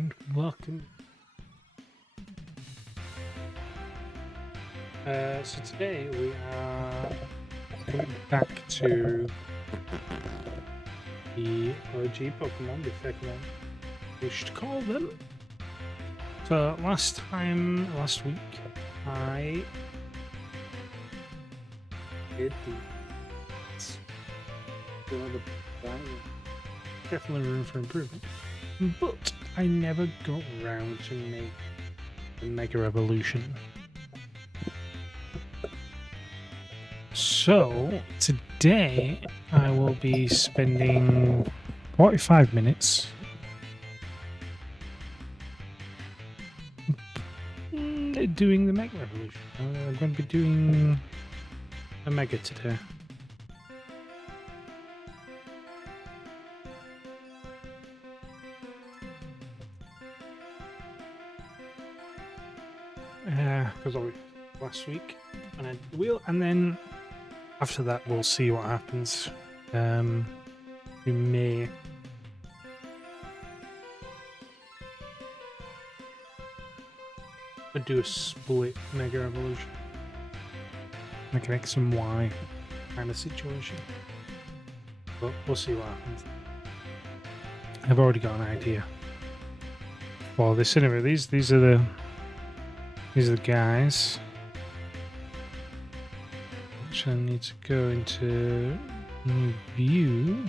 and welcome. So today we are going back to the OG Pokemon, the second one, we should call them. So last week, I did the definitely room for improvement, but I never got around to make the Mega Evolution. So today I will be spending 45 minutes doing the Mega Evolution. I'm going to be doing a Mega today. Because last week, and I will, and then after that we'll see what happens. We may do a split Mega Evolution, like an X and Y kind of situation, but we'll see what happens. I've already got an idea for this. Anyway, these are the guys. Which I need to go into new view.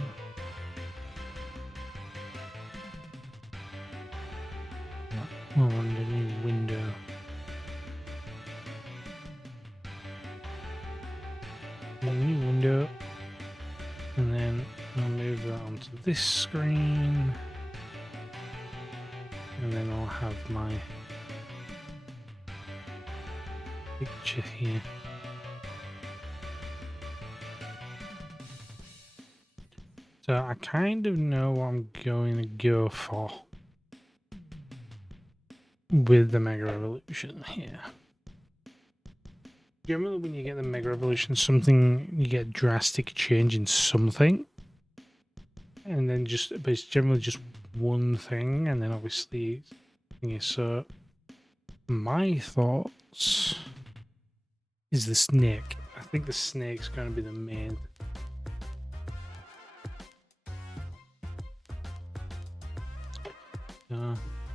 Oh, on the new window. New window, and then I'll move that onto this screen, and then I'll have my picture here. So I kind of know what I'm going to go for with the Mega Evolution here. Generally, when you get the Mega Evolution, you get a drastic change in something, and then but it's generally just one thing, and then obviously, so my thoughts is the snake. I think the snake's going to be the main.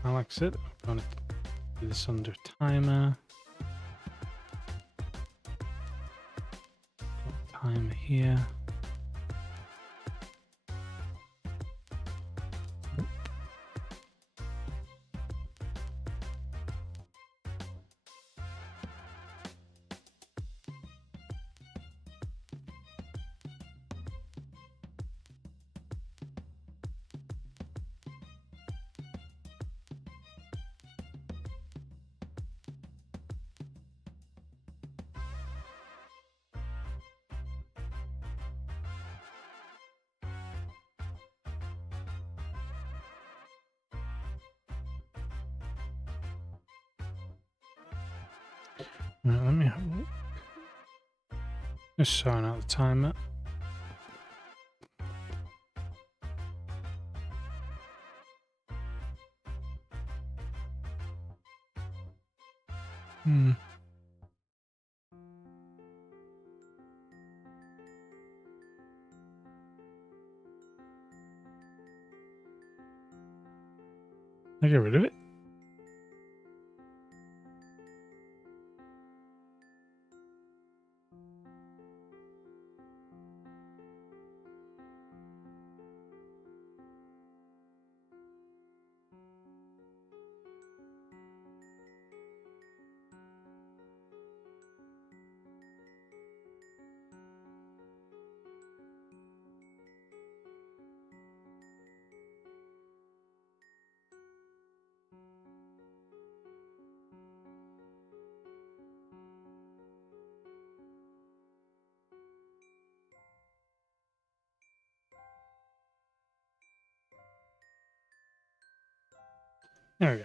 Alex, I'm going to do this under timer. Timer here. Right, let me have a look. Just sign out the timer. I get rid of it. There we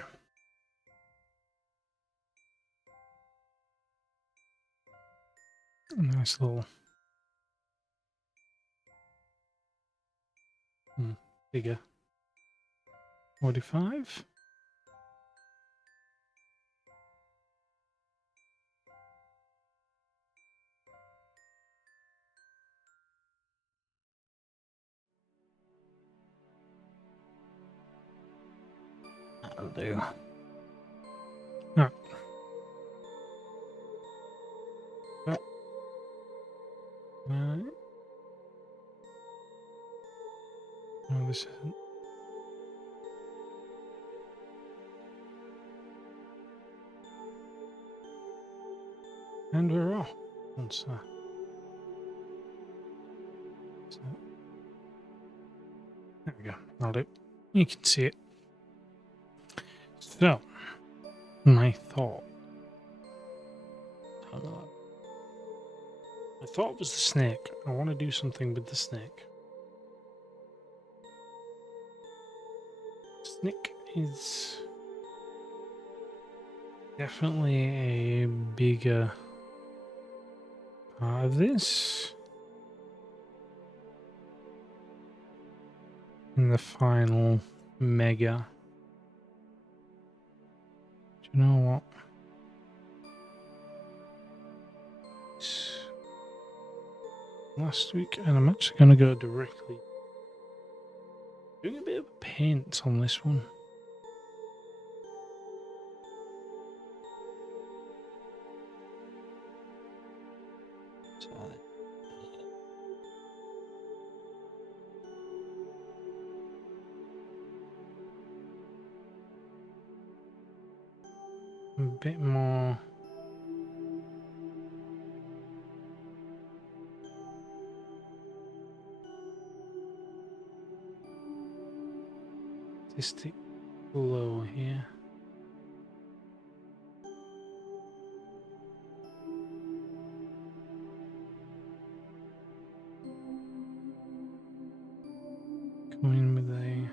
go. Nice little bigger 45. That'll do. Alright. No, this isn't. And we're off. Once there we go. That'll do. You can see it. So, my thought. My thought was the snake. I want to do something with the snake. Snake is definitely a bigger part of this. In the final mega. Do you know what? Last week, and I'm actually going to go directly. Doing a bit of paint on this one. A bit more. Artistic glow here. Come in with a.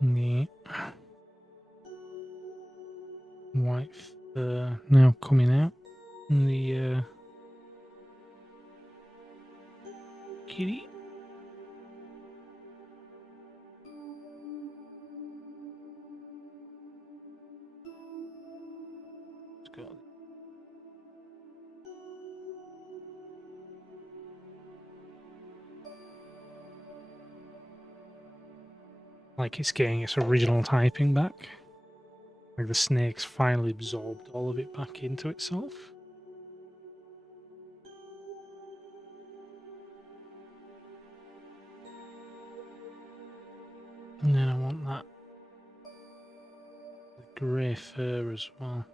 The white fur now coming out. And the kitty. It's got like it's getting its original typing back. Like the snake's finally absorbed all of it back into itself. And then I want that the grey fur as well.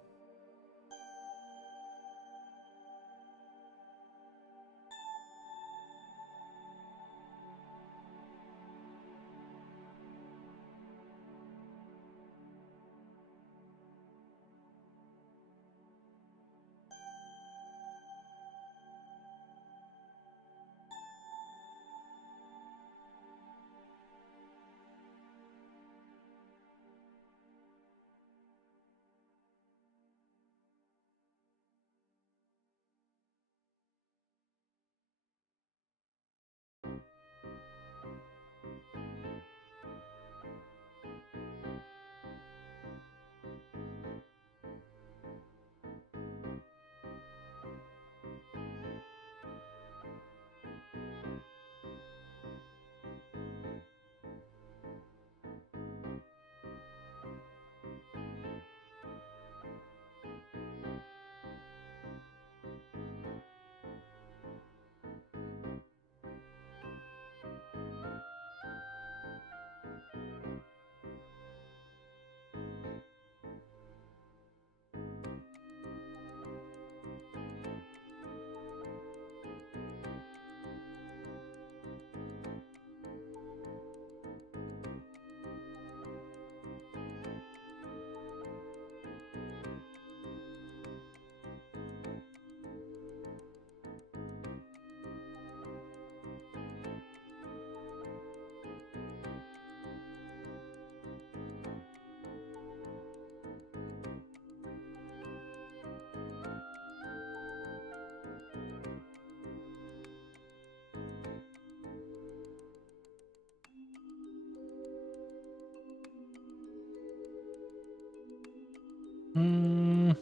Mm.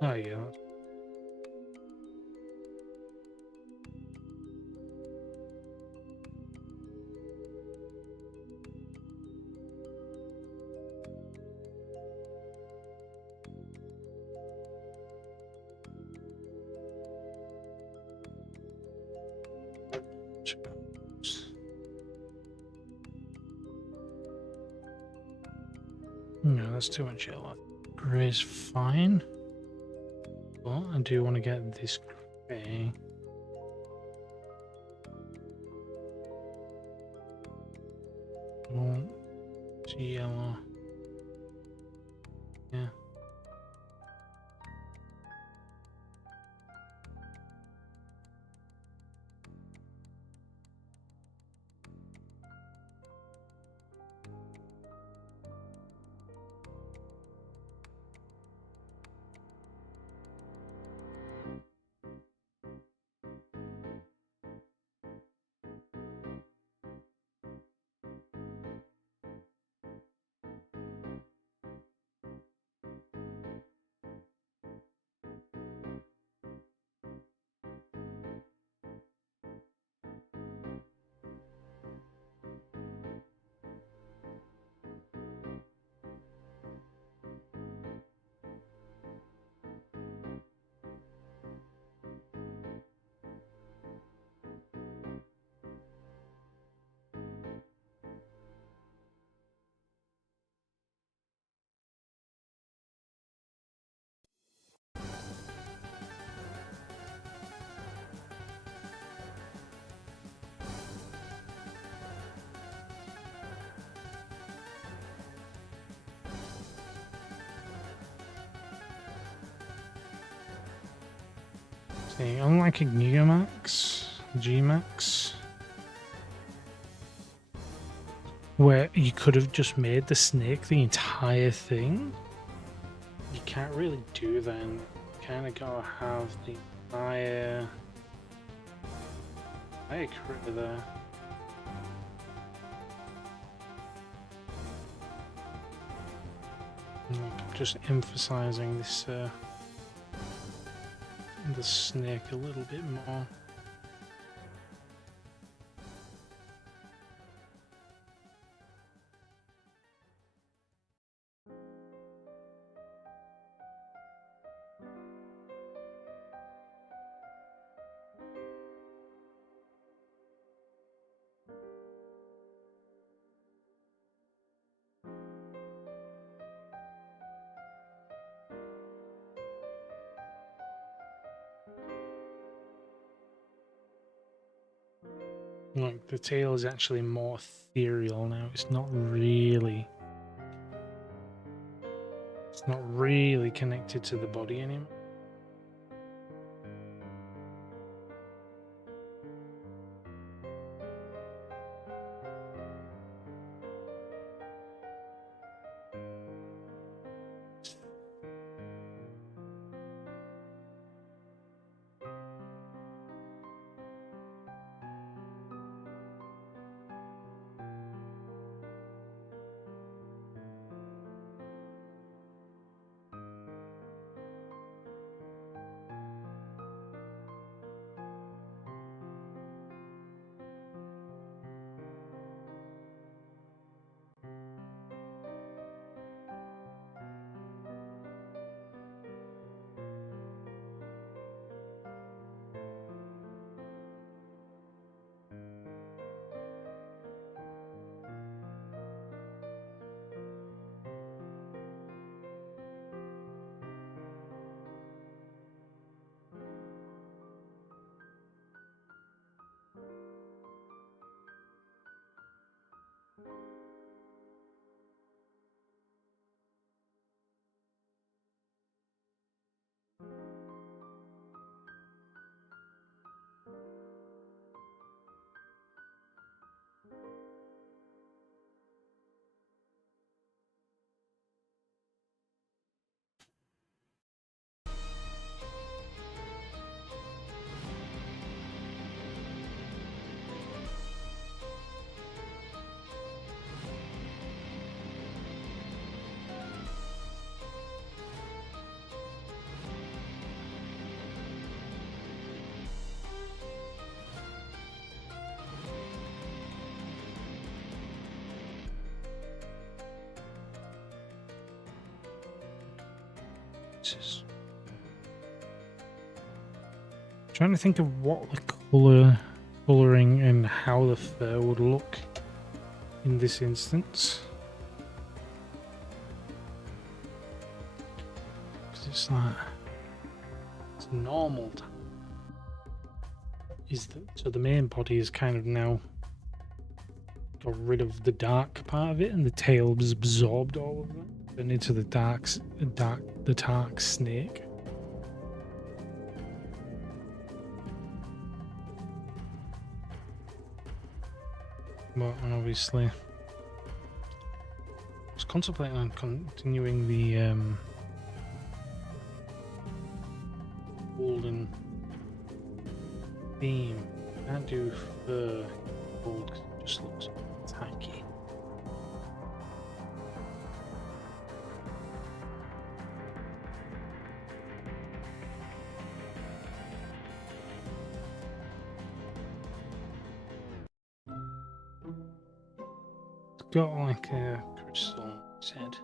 Oh yeah. No, that's too much yellow. Grey is fine. But I do want to get this grey. Oh, it's yellow. Yeah. See, unlike a Gmax, where you could have just made the snake the entire thing, you can't really do that. You kind of gotta have the entire critter there. Just emphasizing this the snake a little bit more. Like the tail is actually more ethereal now. It's not really connected to the body anymore. choices. Trying to think of what the colouring and how the fur would look in this instance. Because it's like, it's normal. So the main body is kind of now got rid of the dark part of it, and the tail has absorbed all of that and into the dark snake. But obviously, I was contemplating on continuing the golden theme. Can't do fur gold because it just looks tacky. It's got like a crystal on its head.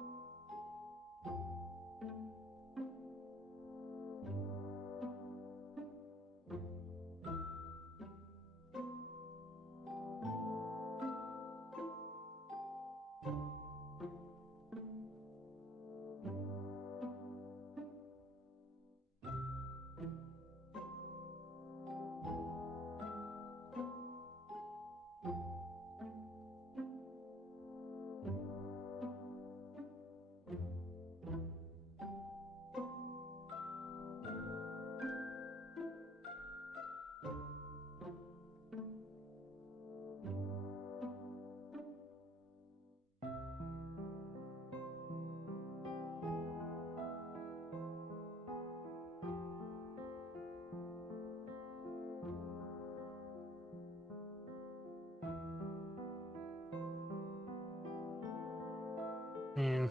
And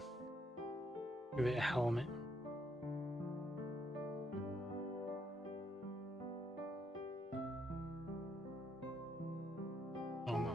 give it a helmet. Oh no.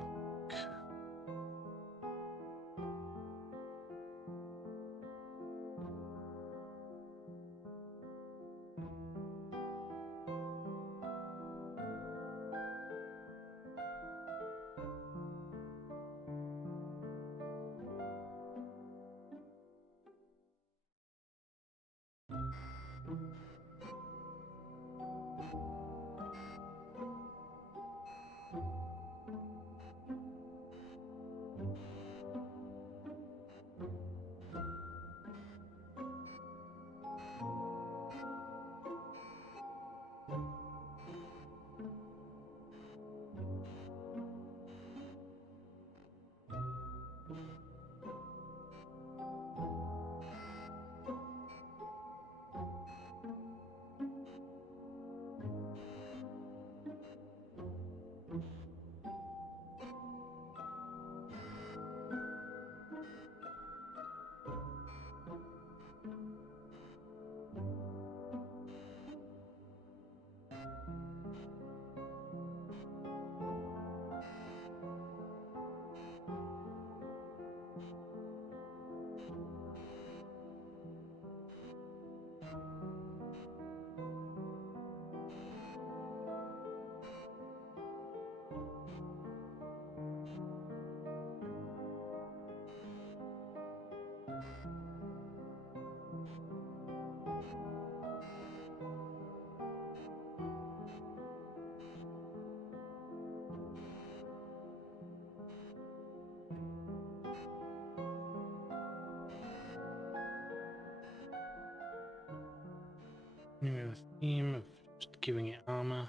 Anyway, the theme of just giving it armor.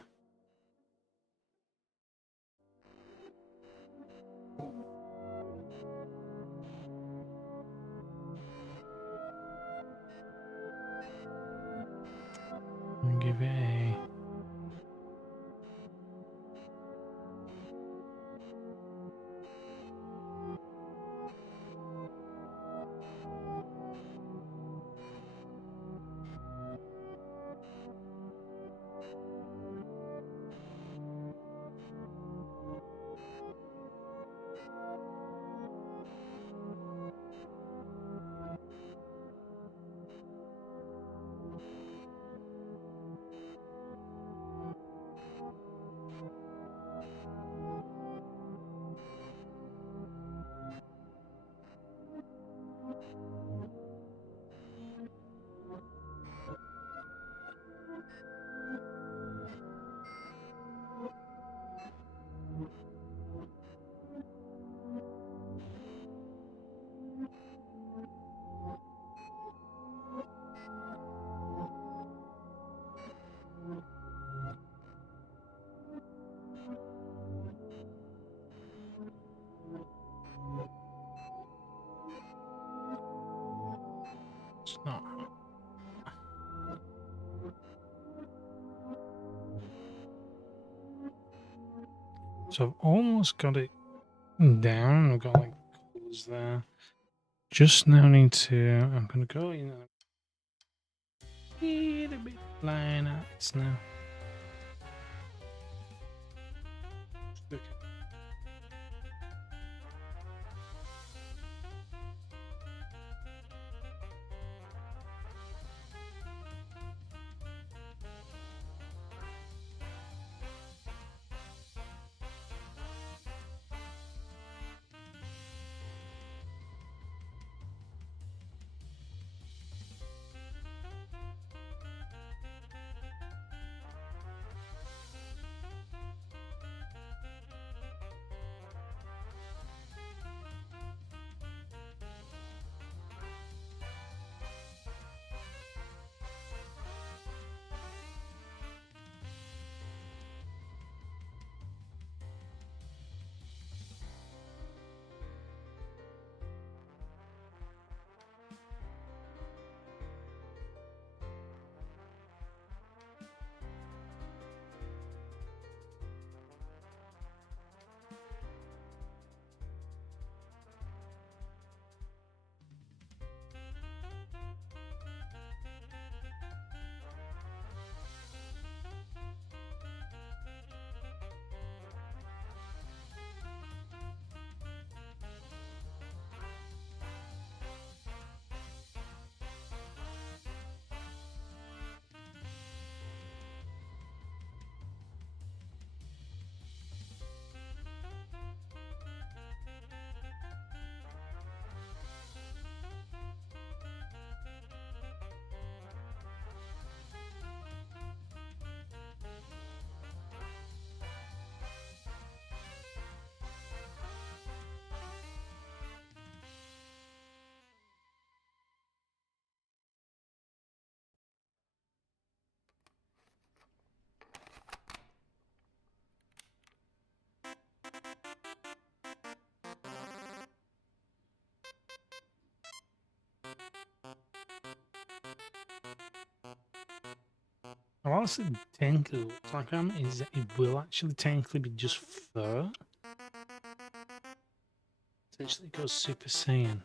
And give it a So I've almost got it down. I've got like colours there. Just now need to. I'm gonna go in a little bit line arts now. Okay. Whilst it technically looks like is it will actually technically be just fur. Essentially it goes Super Saiyan.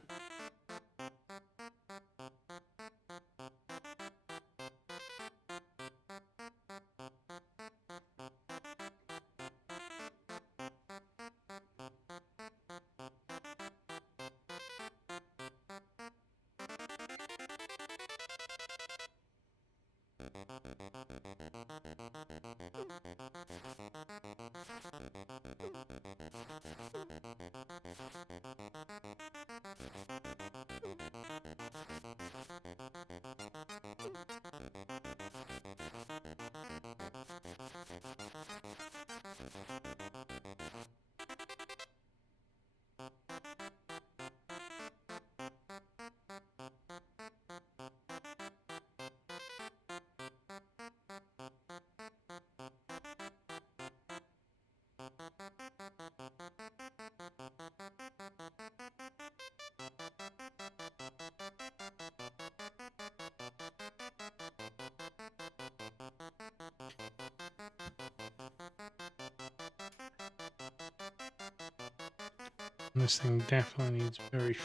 And this thing definitely needs very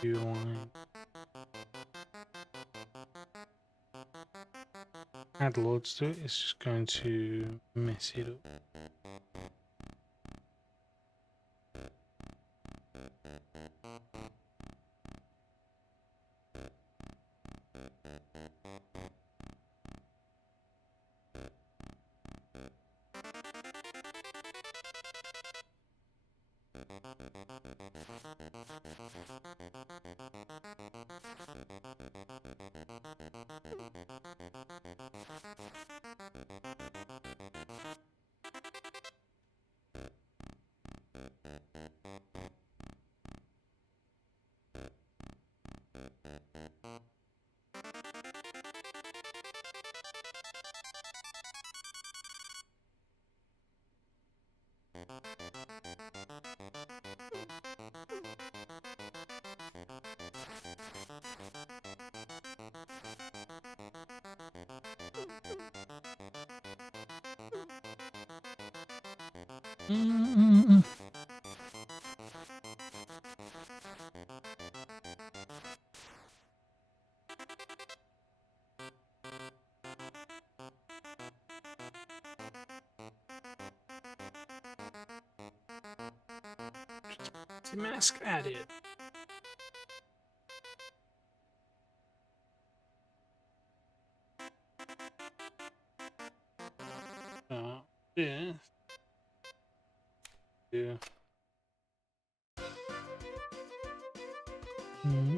few lines. Add loads to it, it's just going to mess it up. Mask added. Yeah. Yeah. Hmm.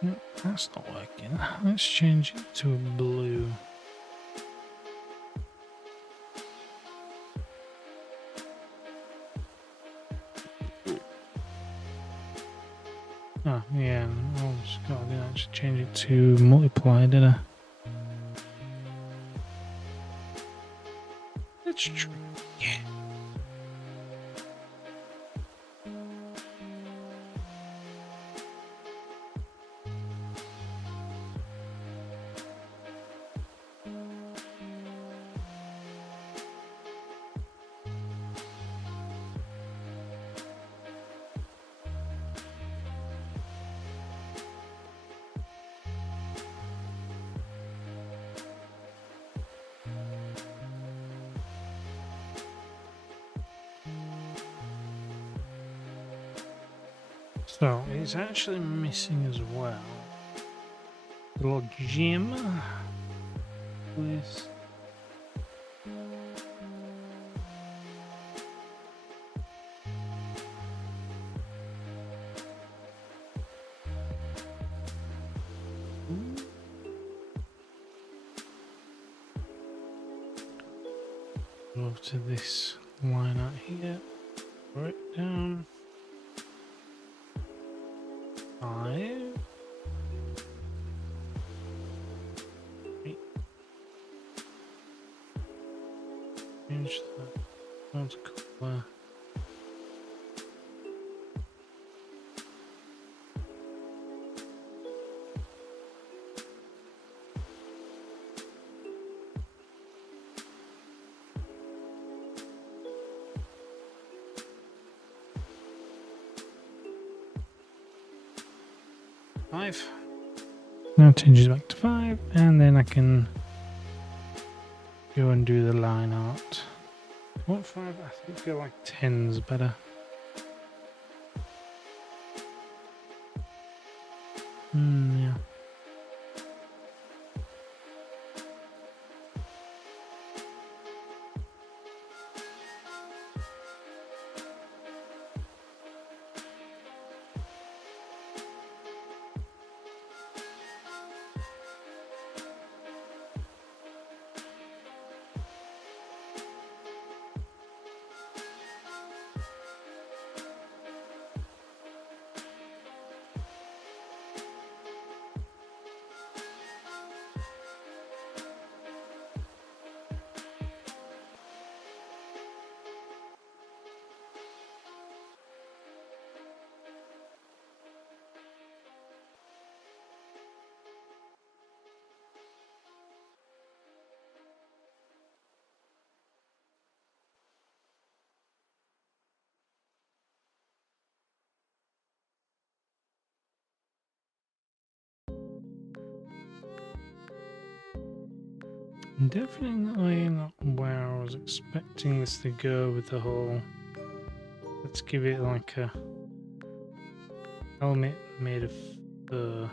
No, that's not working. Let's change it to a blue. Oh, yeah, I just gotta do that. Just change it to multiply, did I? That's true. Yeah. So it's actually missing as well. The little gem with go to this line out here. Right down. 5. 8. Change that. Don't color. Five. Now changes back to 5, and then I can go and do the line art. What 5? I feel like 10's better. Yeah. Definitely not where I was expecting this to go with the whole let's give it like a helmet made of fur.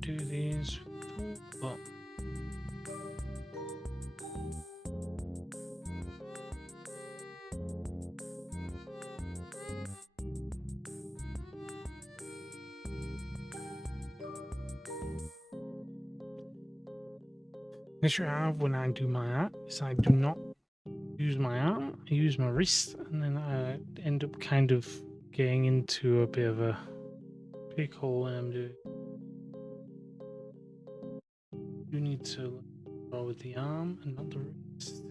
Do these, but the issue I have when I do my art is I do not use my arm, I use my wrist, and then I end up kind of getting into a bit of a pickle when I'm doing. You need to draw with the arm and not the wrist.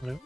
Hello?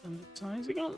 Standardizing on.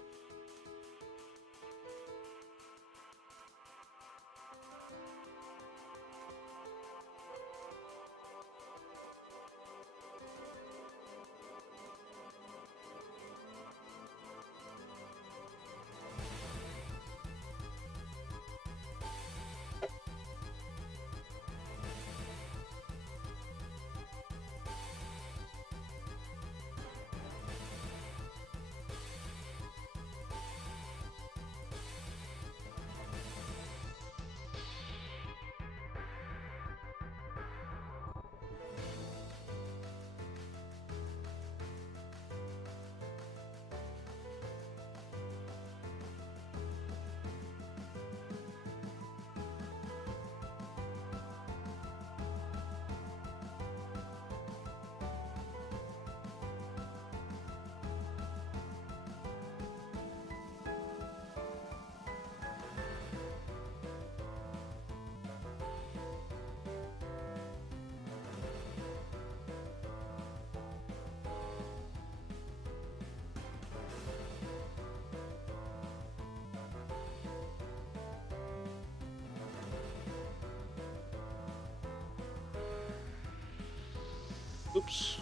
Oops.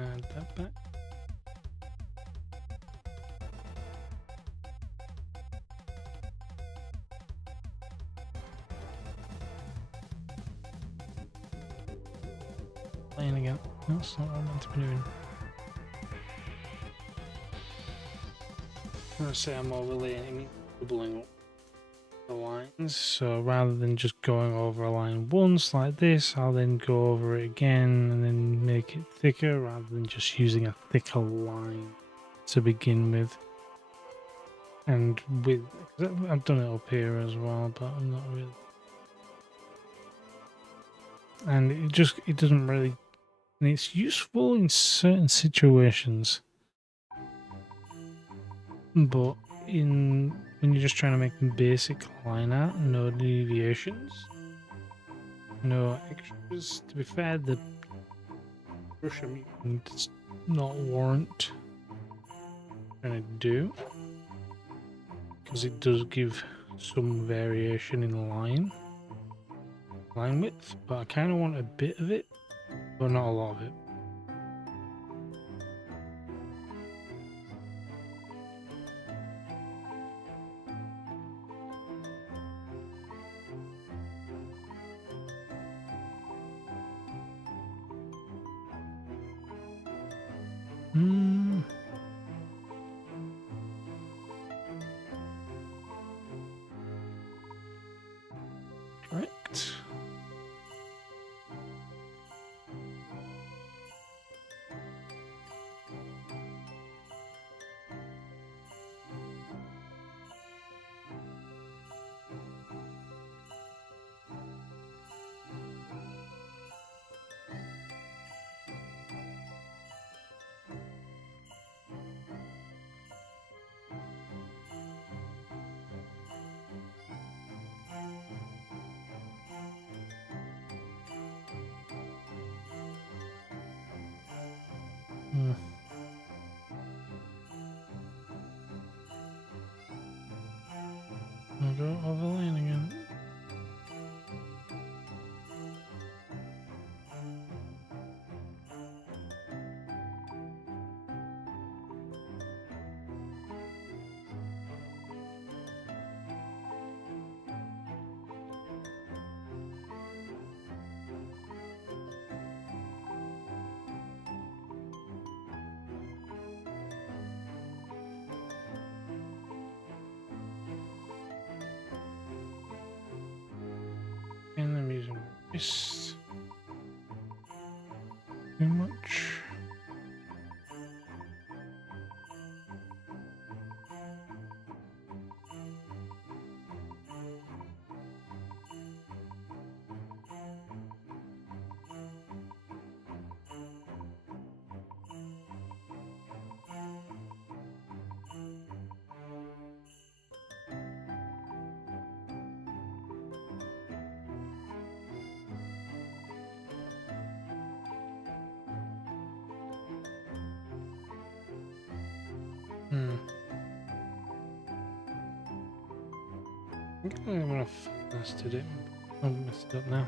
Add that back. Playing again. No, that's not what I'm meant to be doing. I'm gonna say I'm overlaying, doubling up the lines. So rather than just going over a line once like this, I'll then go over it again and then make it thicker rather than just using a thicker line to begin with. And with, I've done it up here as well, but I'm not really. And it doesn't really, and it's useful in certain situations, but when you're just trying to make a basic line art, no deviations, no extras. To be fair, the brush I'm using does not warrant trying to do, because it does give some variation in line width, but I kind of want a bit of it, but not a lot of it. Correct. I'll go over line again. And I'm using this too much. I think I'm gonna finessed it. I've messed it up now.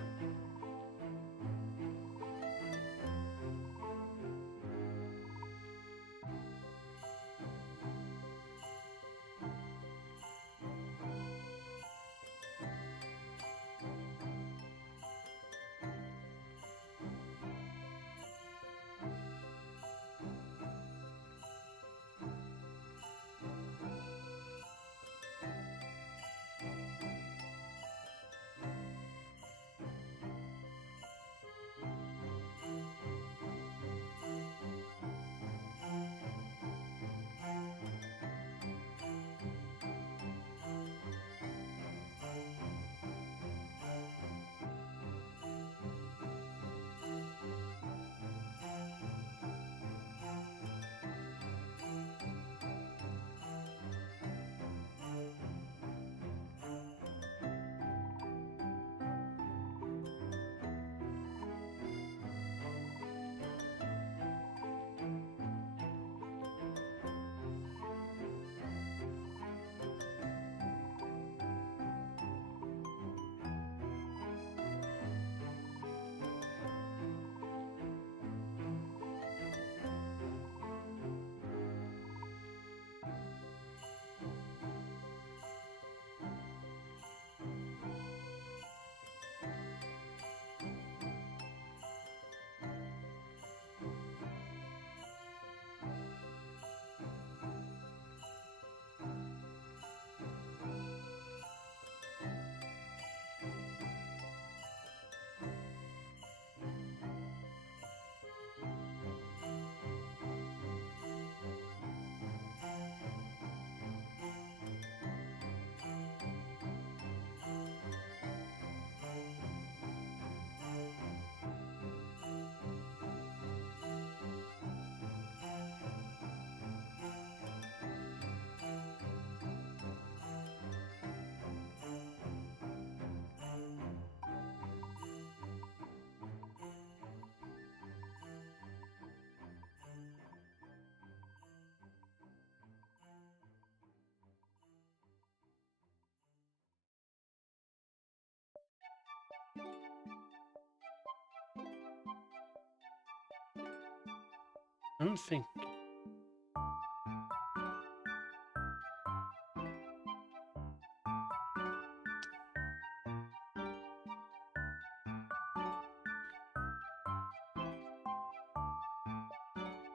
don't think.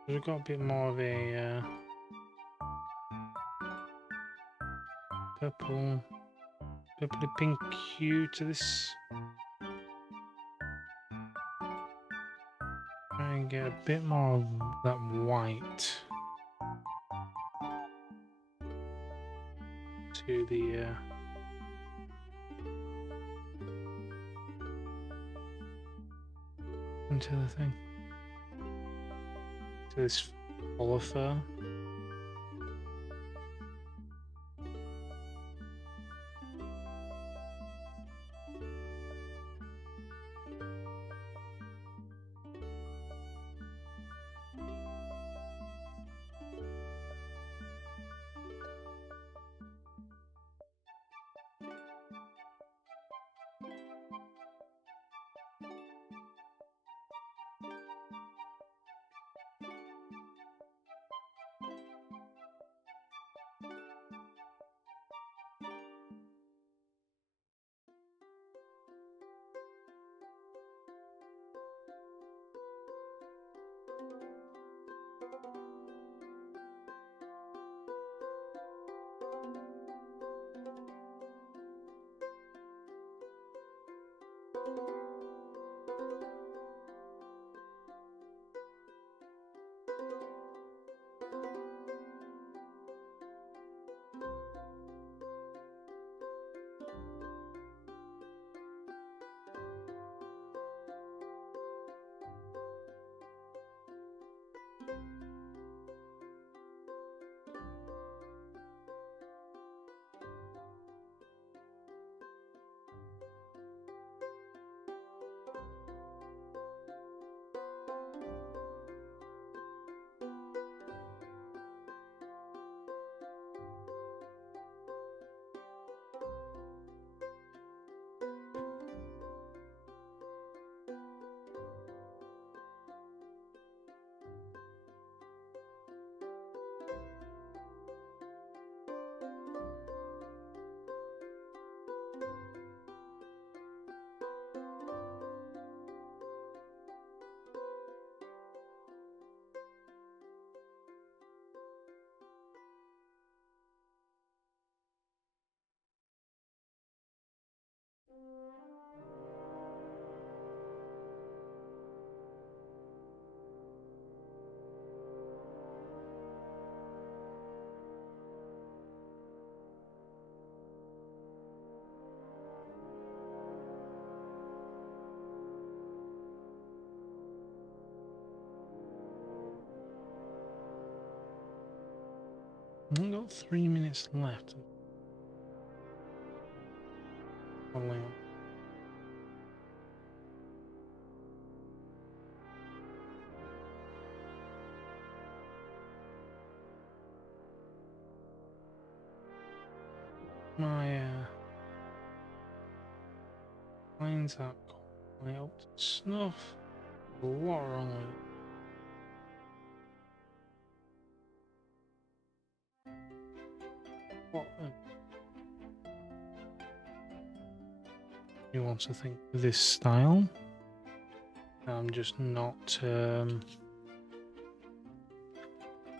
We've got a bit more of a purpley pink hue to this. Try and get a bit more of that white to the into the thing. To this polar fur. I've got 3 minutes left. Following on. My lines aren't quite up to snuff. What wrong with it? What you want to think of this style? I'm just not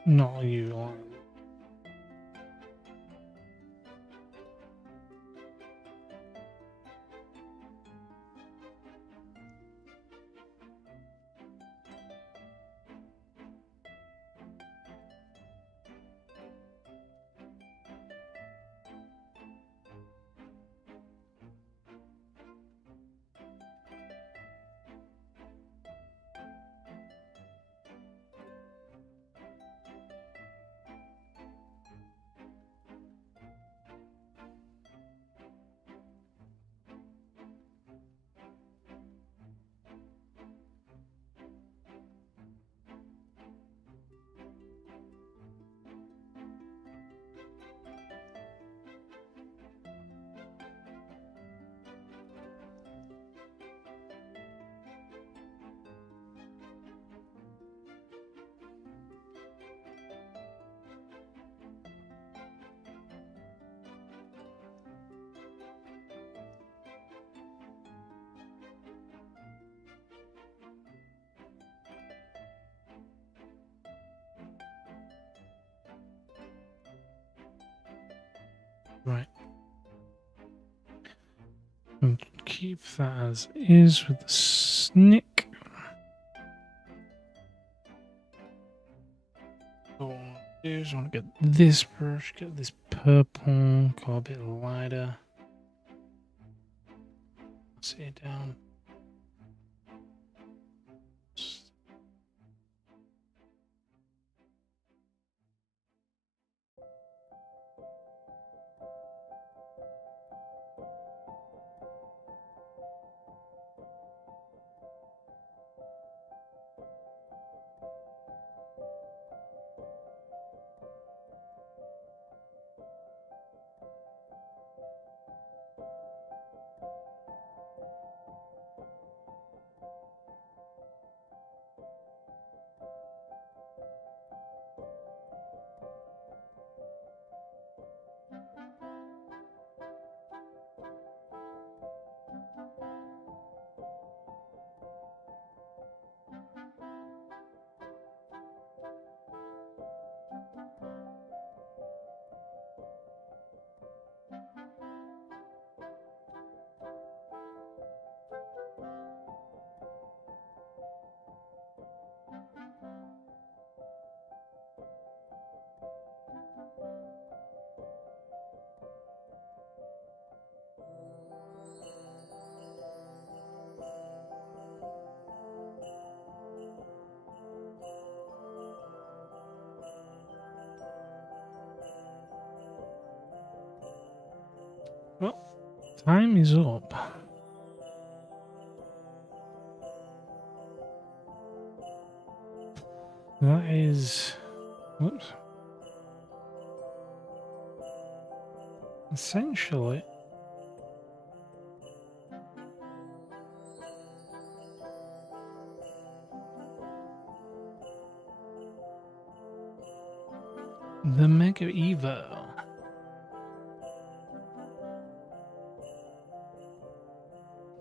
utilizing. Right. And keep that as is with the snick. So what I want to do is I want to get this brush, get this purple, go a bit lighter. Set it down. Well, time is up. That is, whoops. Essentially, the Mega Evo.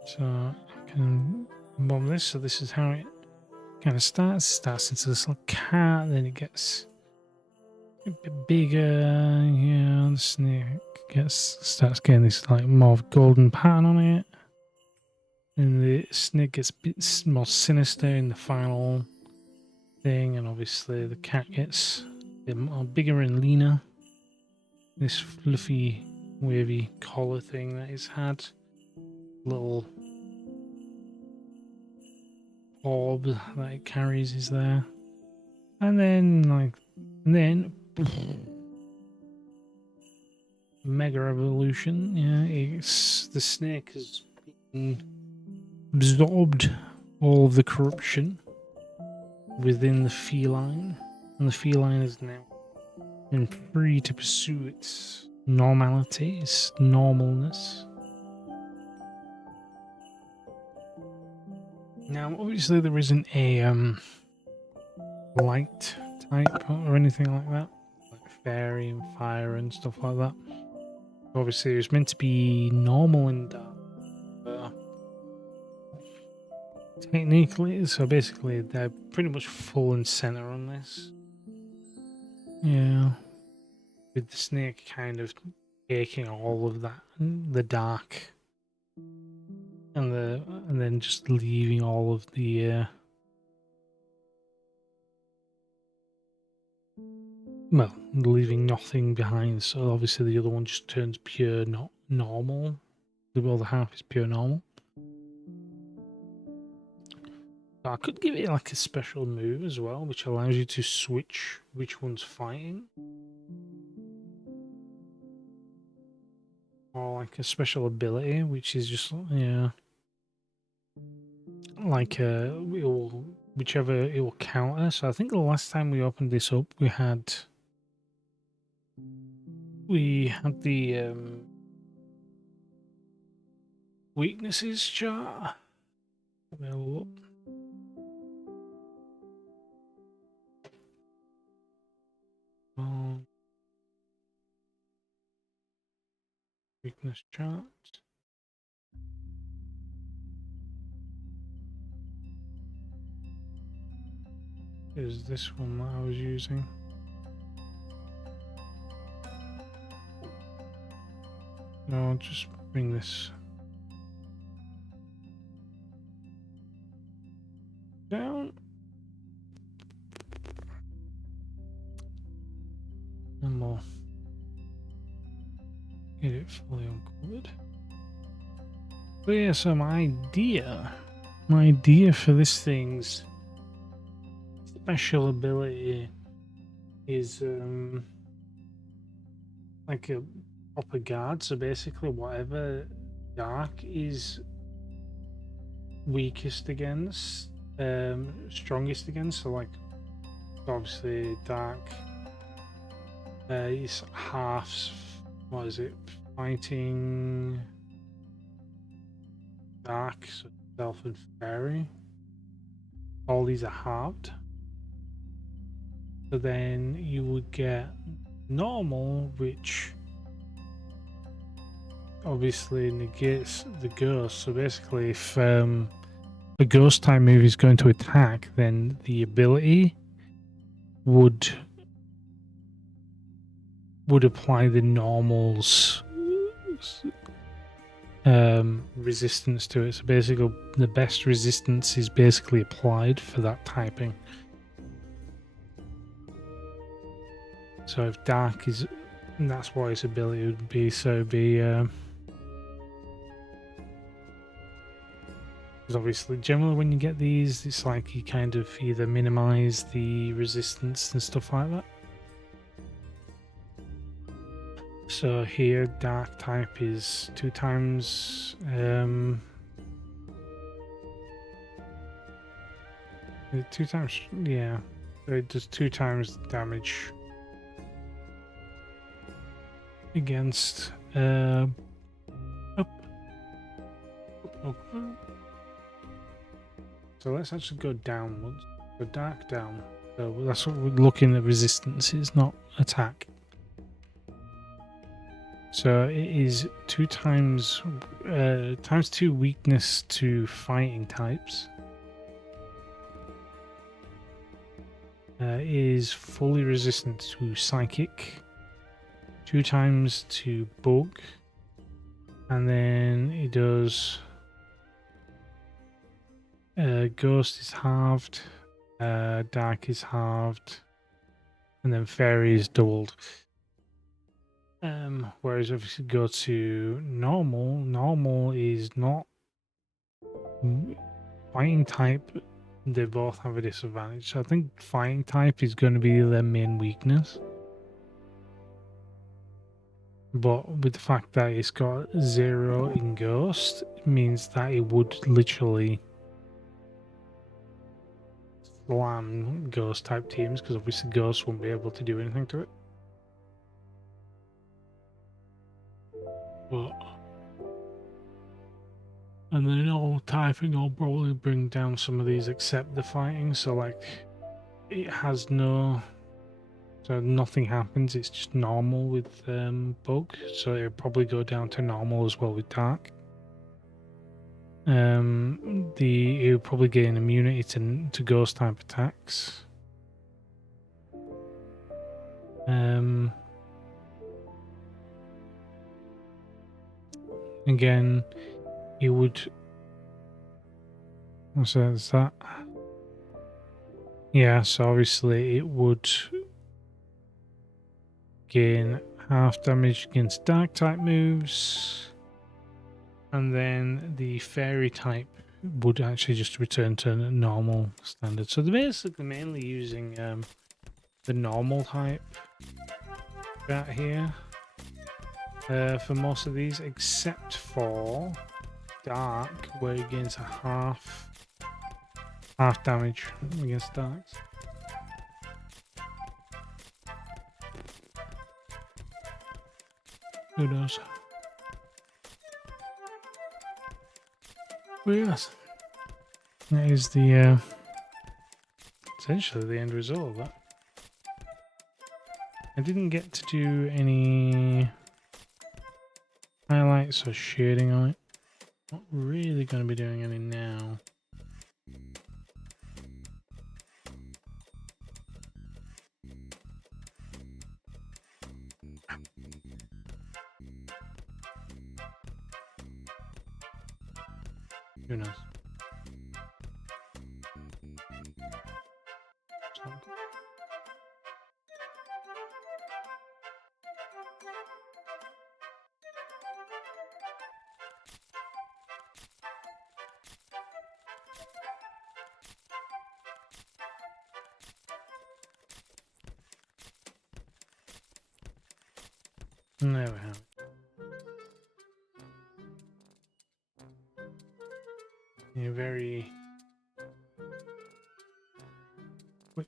So I can bomb this. So this is how it kind of starts. It starts into this little cat, then it gets a bit bigger. Yeah, the snake starts getting this like more golden pattern on it, and the snake gets a bit more sinister in the final thing, and obviously the cat gets a bit more bigger and leaner. This fluffy, wavy collar thing that it's had, little orb that it carries is there, and then Mega Evolution. Yeah, it's the snake has been absorbed all of the corruption within the feline, and the feline is now been free to pursue its normality, its normalness. Now, obviously, there isn't a light type or anything like that, like fairy and fire and stuff like that. Obviously, it was meant to be normal and dark. Technically, so basically, they're pretty much full and center on this. Yeah, with the snake kind of taking all of that, the dark, and then just leaving all of the well, leaving nothing behind. So obviously the other one just turns pure not normal. The other half is pure normal. So I could give it like a special move as well, which allows you to switch which one's fighting. Or like a special ability, which is just, yeah, like whichever it will counter. So I think the last time we opened this up, we had the weaknesses chart. Let me have a look. Weakness chart. Is this one that I was using? I'll just bring this down. And we'll get it fully uncovered. But yeah, so my idea for this thing's special ability is like a proper guard. So basically, whatever Dark is weakest against, strongest against. So like, obviously Dark is halves. What is it? Fighting Dark, so Stealth and Fairy. All these are halved. So then you would get normal, which obviously negates the ghost. So basically, if the ghost type move is going to attack, then the ability would apply the normal's resistance to it. So basically, the best resistance is basically applied for that typing. So if Dark is, that's what its ability would be. So it'd be because obviously generally when you get these, it's like you kind of either minimize the resistance and stuff like that. So here Dark type is 2 times yeah, so it does 2 times damage against up. So let's actually go downwards. Go Dark down. So that's what we're looking at, resistances, not attack. So it is 2 times times 2 weakness to fighting types. Is fully resistant to psychic. 2 times to bug, and then it does ghost is halved, dark is halved, and then fairy is doubled. Whereas if you go to normal is not fighting type. They both have a disadvantage. So I think fighting type is going to be their main weakness. But with the fact that it's got 0 in ghost, it means that it would literally slam ghost type teams, because obviously ghost won't be able to do anything to it. But and then all typing will probably bring down some of these except the fighting. So like it has no, so nothing happens. It's just normal with bug. So it'll probably go down to normal as well with dark. It'll probably gain immunity to ghost type attacks. Again, you would. So that's that. Yeah, so obviously it would gain half damage against dark type moves, and then the fairy type would actually just return to normal standard. So they're basically mainly using the normal type out here for most of these, except for dark, where it gains a half damage against darks. Who knows? But yes, that is the essentially the end result of that. I didn't get to do any highlights or shading on it. Not really going to be doing any now. Who knows? There we have it. You're very quick.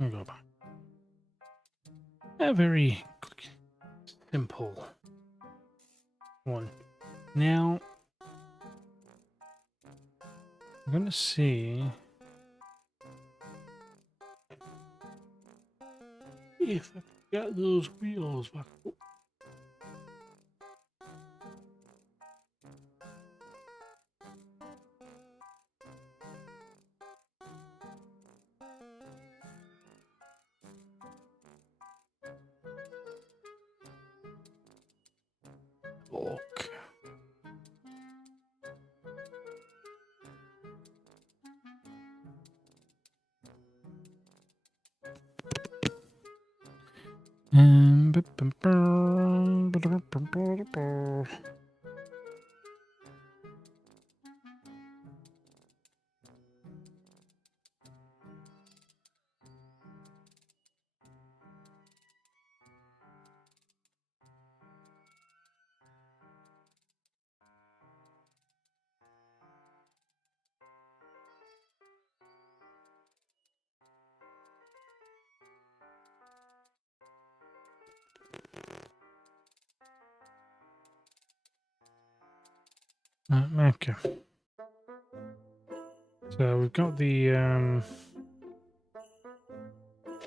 I'll go back. A very quick, simple one. Now, I'm going to see if I can get those wheels back up. Look. Okay. So we've got the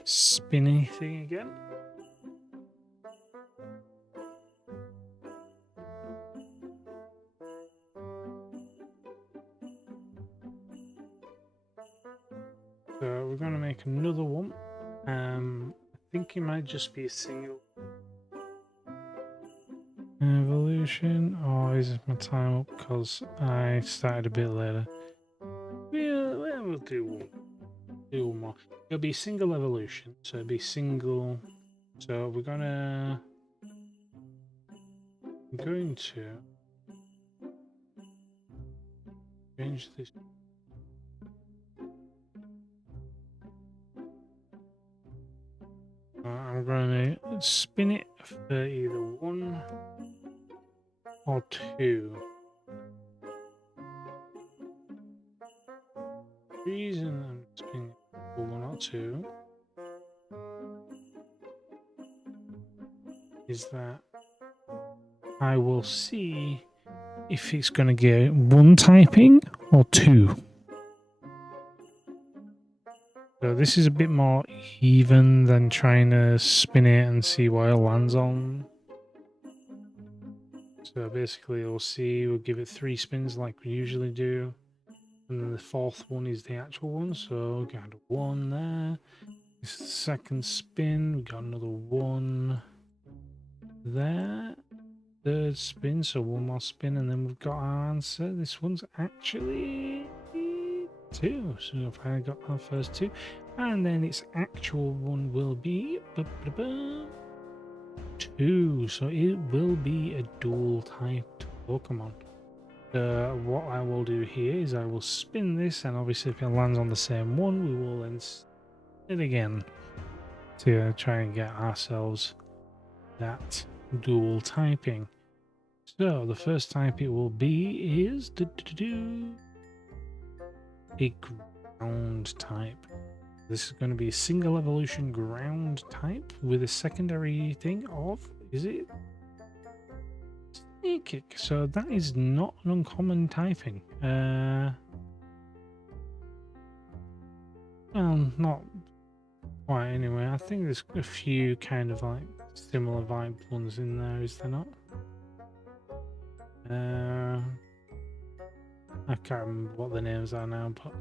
spinny thing again. So we're going to make another one. I think it might just be a single evolution, or is my time up because I started a bit later? We'll do one more. It'll be single evolution, so it'll be single. So we're going to change this. I'm going to spin it for either 1 or 2. The reason I'm spinning for 1 or 2 is that I will see if it's going to get 1 typing or 2. So this is a bit more even than trying to spin it and see what it lands on. So basically we'll give it 3 spins like we usually do. And then the 4th one is the actual one. So we got 1 there. This is the 2nd spin. We got another 1 there. 3rd spin, so 1 more spin, and then we've got our answer. This one's actually 2. So if I got our first 2, and then its actual one will be 2. So it will be a dual typed Pokemon. What I will do here is I will spin this, and obviously if it lands on the same one, we will then spin it again to try and get ourselves that dual typing. So the first type it will be is a ground type. This is going to be a single evolution ground type with a secondary thing of, is it Psychic? So that is not an uncommon typing. Well, not quite anyway. I think there's a few kind of like similar vibe ones in there, is there not? I can't remember what the names are now, but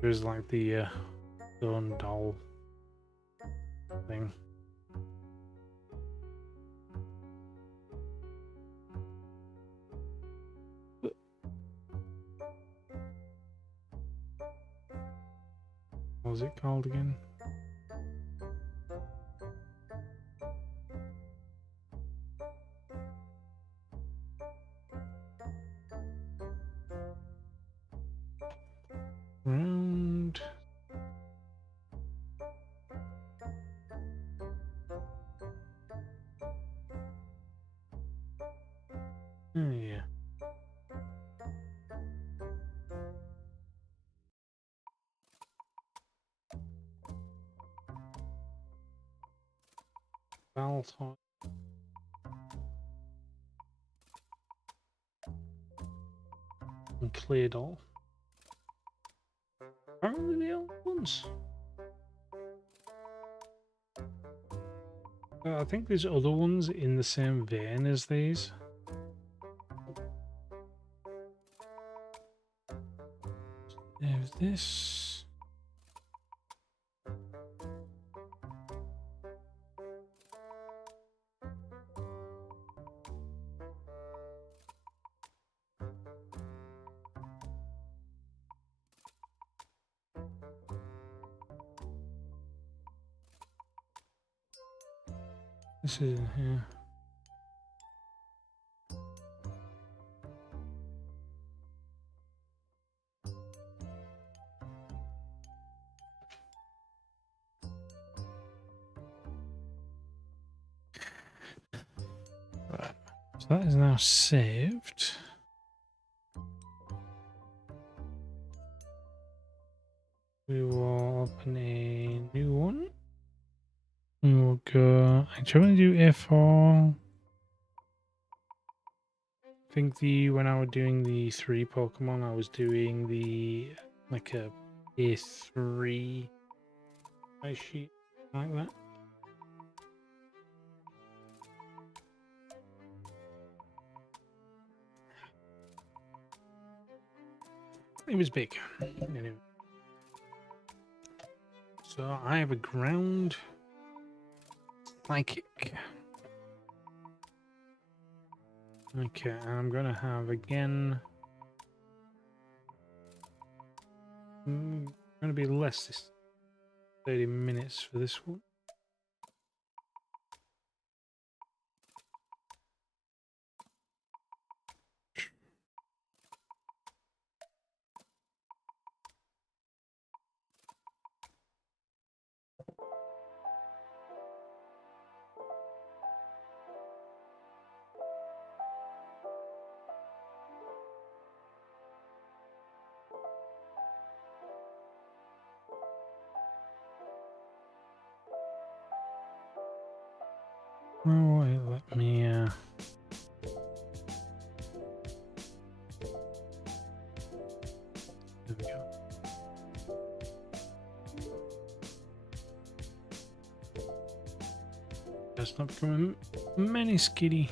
there's like the stone doll thing. What was it called again? Round. Oh yeah. Valthot. And Claydol. Aren't we the old ones? I think there's other ones in the same vein as these. There's this. This is here. Right. So that is now saved. We will open a new one. We will go. Actually, I'm going to do F4. I think when I was doing the 3 Pokemon, I was doing the like a A3 ice sheet like that. It was big. Anyway. So I have a ground psychic. Okay, and I'm gonna have again. Gonna be less this 30 minutes for this one. Oh, wait, let me there we go. That's not becoming many skitty.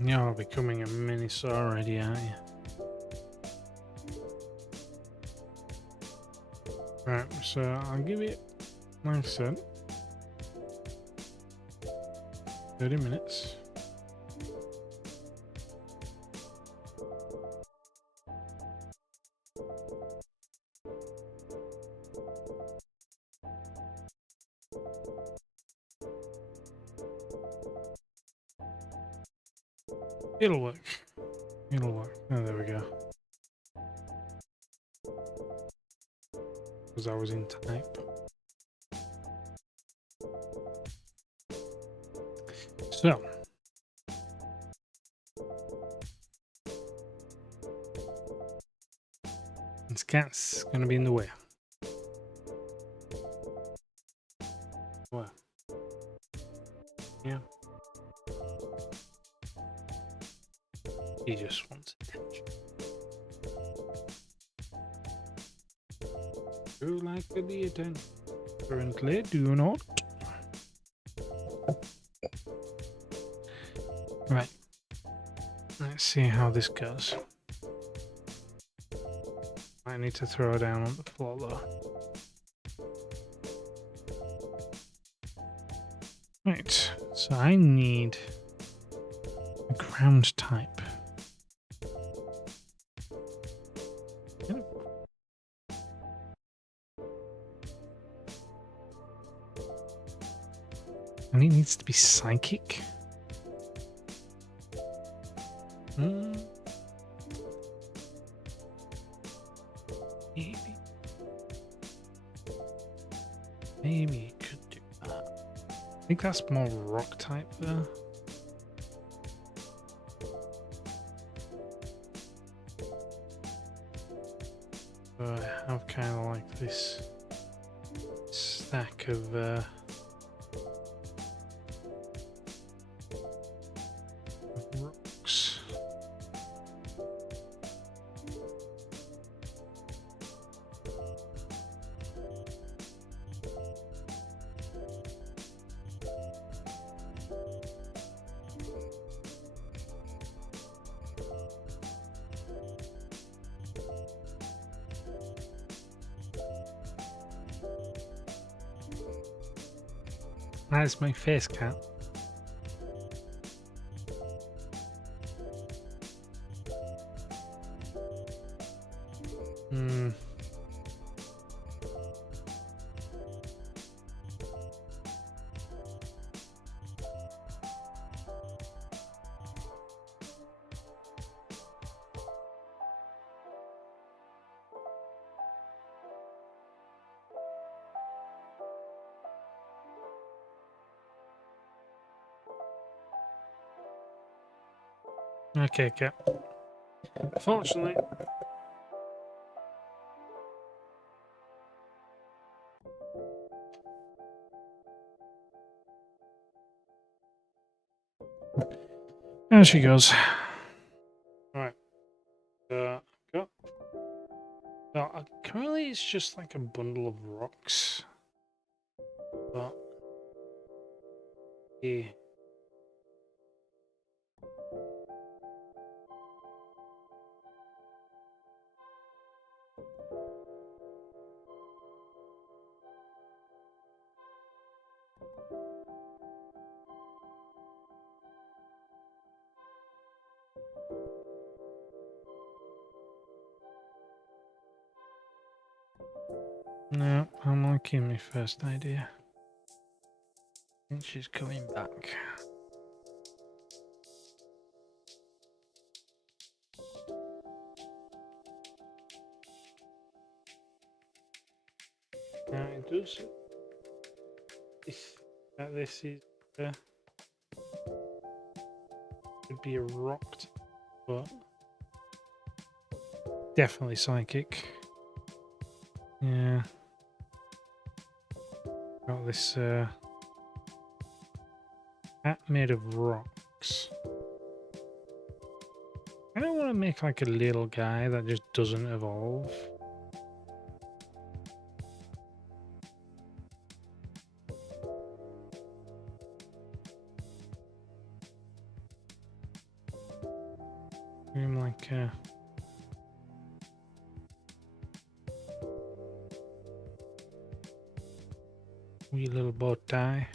You're becoming a menace already, aren't you? Right, so I'll give it, like I said, 30 minutes. It'll work. It'll work. Oh, there we go. Because I was in type. So. This cat's gonna be in the way. What? Yeah. He just wants attention. You like the attention. Currently, do not. Right. Let's see how this goes. I need to throw it down on the floor though. Right, so I need a ground type. And it needs to be psychic. Maybe it could do that. I think that's more rock type though. So I have kind of like this stack of rocks. That's my face cat. Okay, cat. Fortunately, there she goes. Alright. Go. So, currently it's just like a bundle of rocks. But yeah. No, I'm liking my first idea. I think she's coming back. Now it does. This is could be a rocked, but definitely psychic. Yeah. Got this hat made of rocks. I don't want to make like a little guy that just doesn't evolve. I'm like wee little bow tie.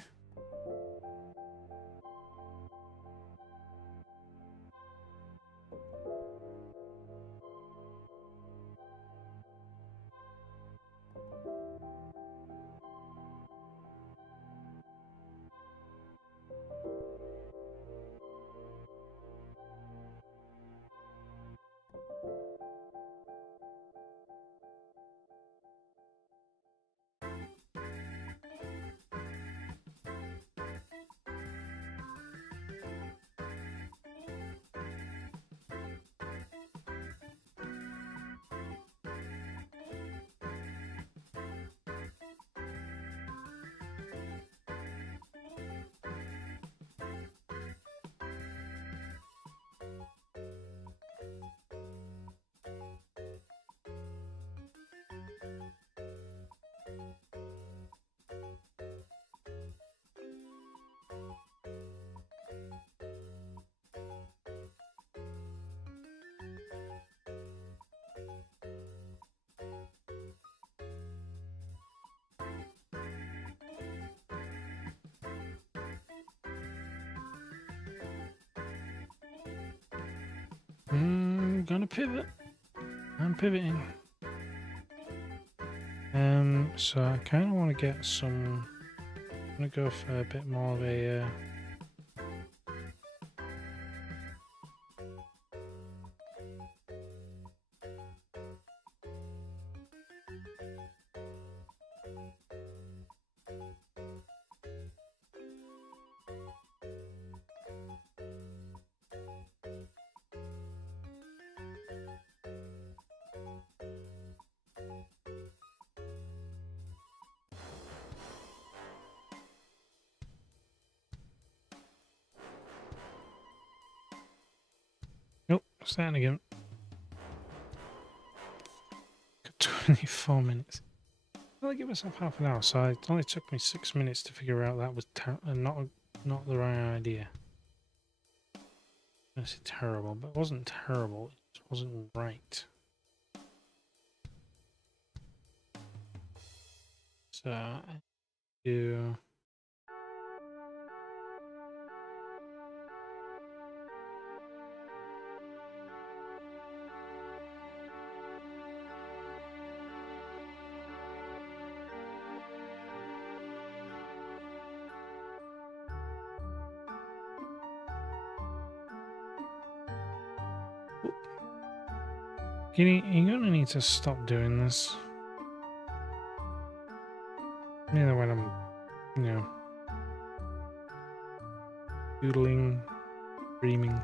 Gonna pivot. I'm pivoting. So I kind of want to get some. I'm gonna go for a bit more of a. Nope, starting again. 24 minutes. Well, I give myself half an hour, so it only took me 6 minutes to figure out that was not the right idea. I say terrible, but it wasn't terrible. It just wasn't right. So I do. You're gonna need to stop doing this. Either when I'm, you know, doodling, dreaming.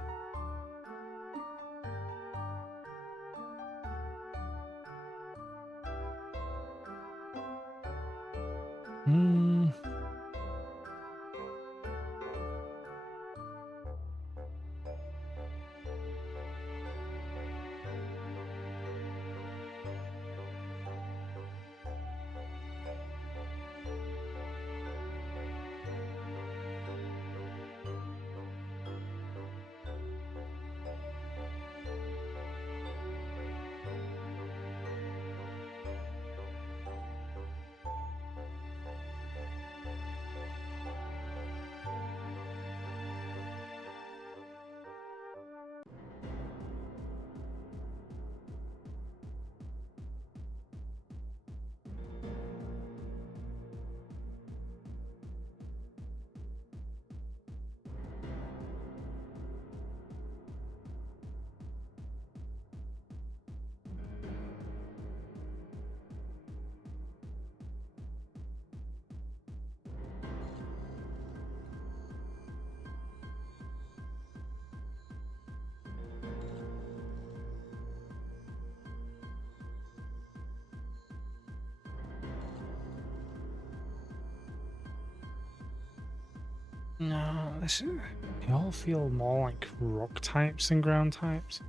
No, they all feel more like rock types than ground types.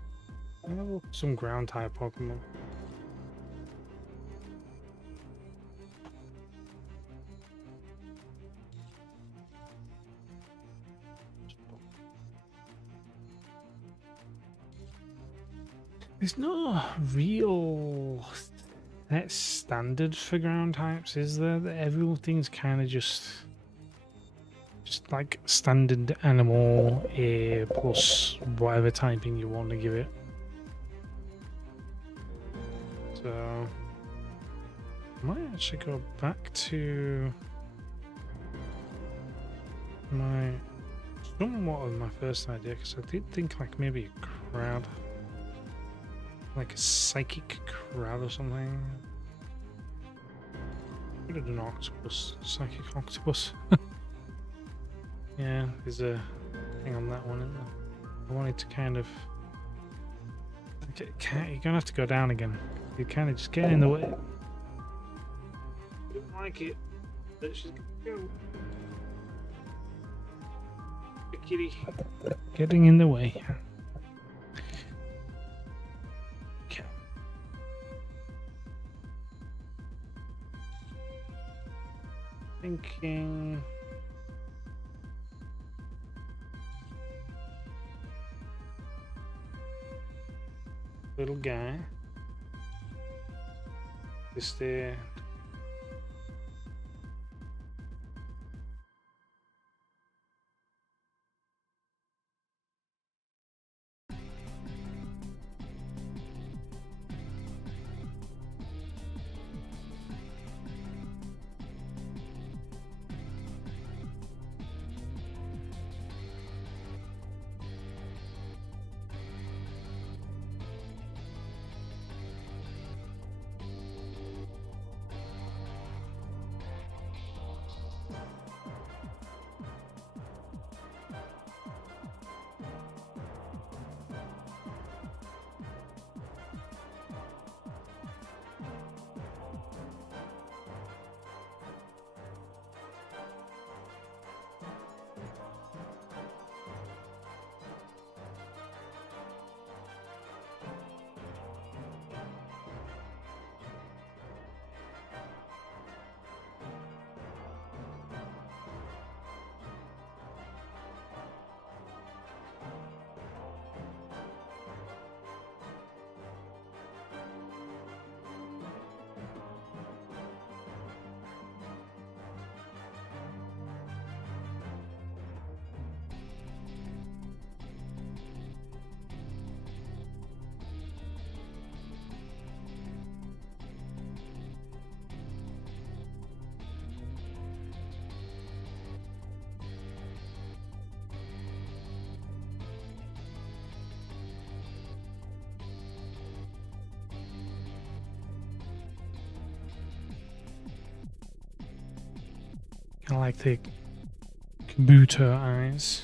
I'm gonna look for some ground type Pokemon. There's no real set standard for ground types, is there? Everything's kind of just like standard animal A plus whatever typing you want to give it. So I might actually go back to my somewhat of my first idea, because I did think like maybe a crab, like a psychic crab or something. Could have done octopus, psychic octopus. Yeah, there's a thing on that one, isn't there? I wanted to kind of. You're gonna have to go down again. You kind of just get in the way. I don't like it. Let's just go. The kitty. Getting in the way. Okay. Thinking. Little guy. Just there. I like the Kabuto eyes.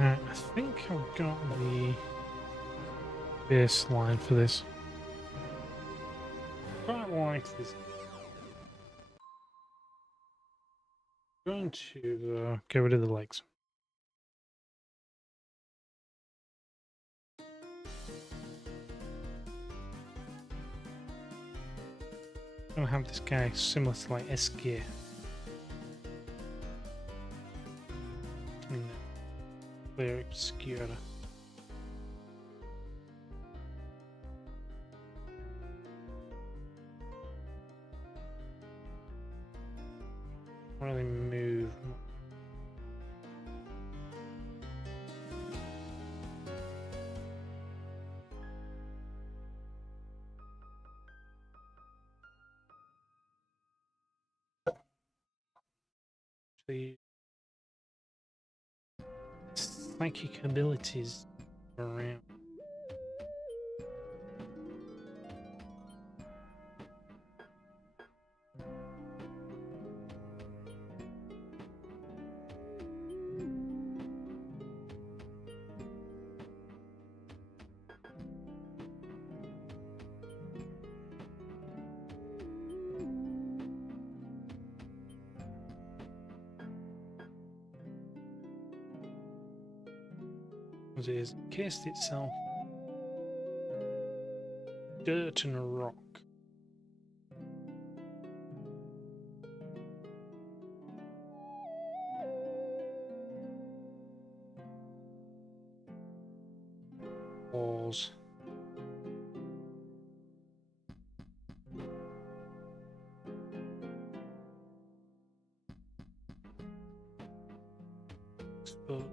I think I've got the baseline for this. Quite like this. I'm going to get rid of the legs. I'm going to have this guy similar to like Eskia. Very obscure. Really move. The psychic abilities around. It is encased itself dirt and rock. Walls. Exposed.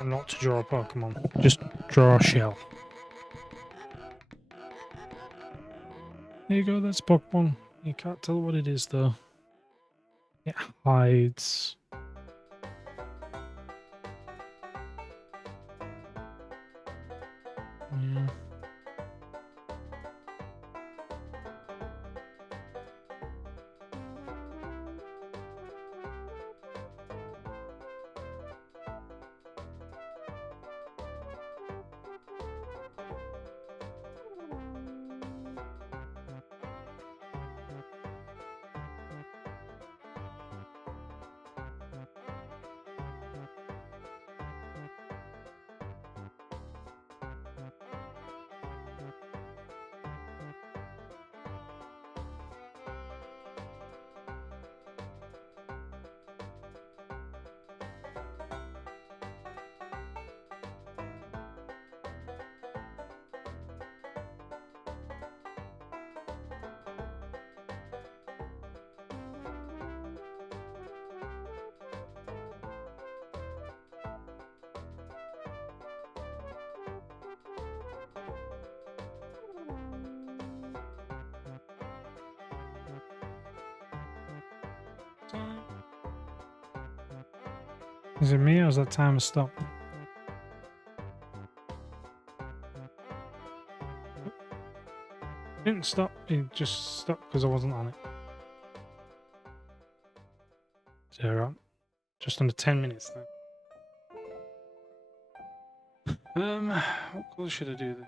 And not to draw a Pokemon, just draw a shell. There you go, that's Pokemon. You can't tell what it is though. It hides. Yeah. Is it me or is that timer stopped? It didn't stop, it just stopped because I wasn't on it. 0. Just under 10 minutes now. What colour should I do then?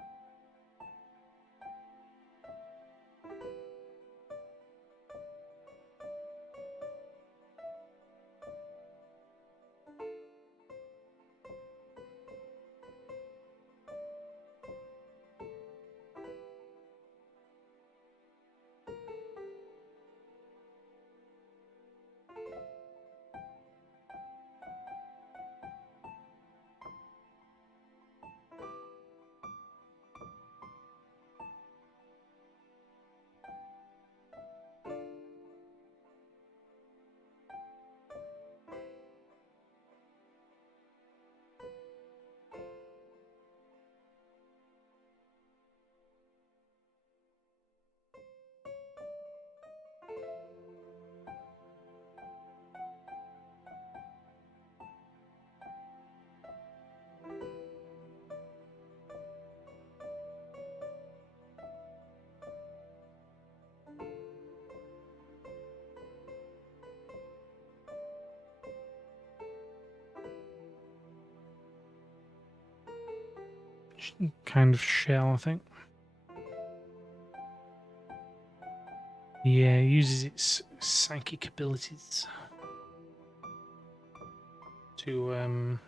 Kind of shell, I think. Yeah, it uses its psychic abilities to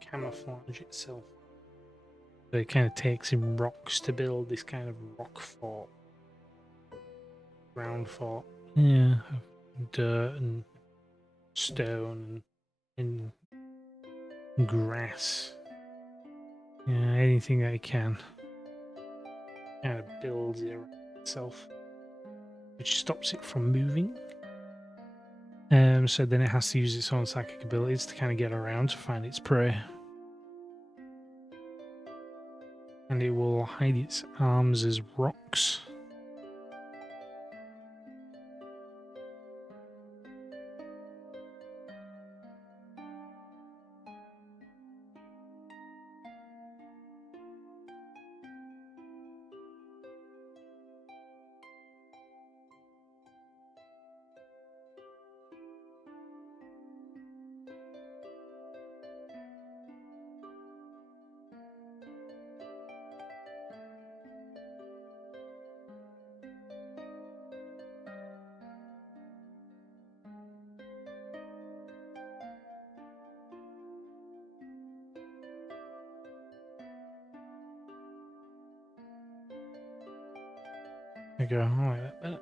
camouflage itself. So it kind of takes in rocks to build this kind of rock fort, ground fort. Yeah, dirt and stone and grass. Yeah, anything that it can. Kind of builds it around itself, which stops it from moving. So then it has to use its own psychic abilities to kind of get around to find its prey. And it will hide its arms as rocks. There you go, I like that better.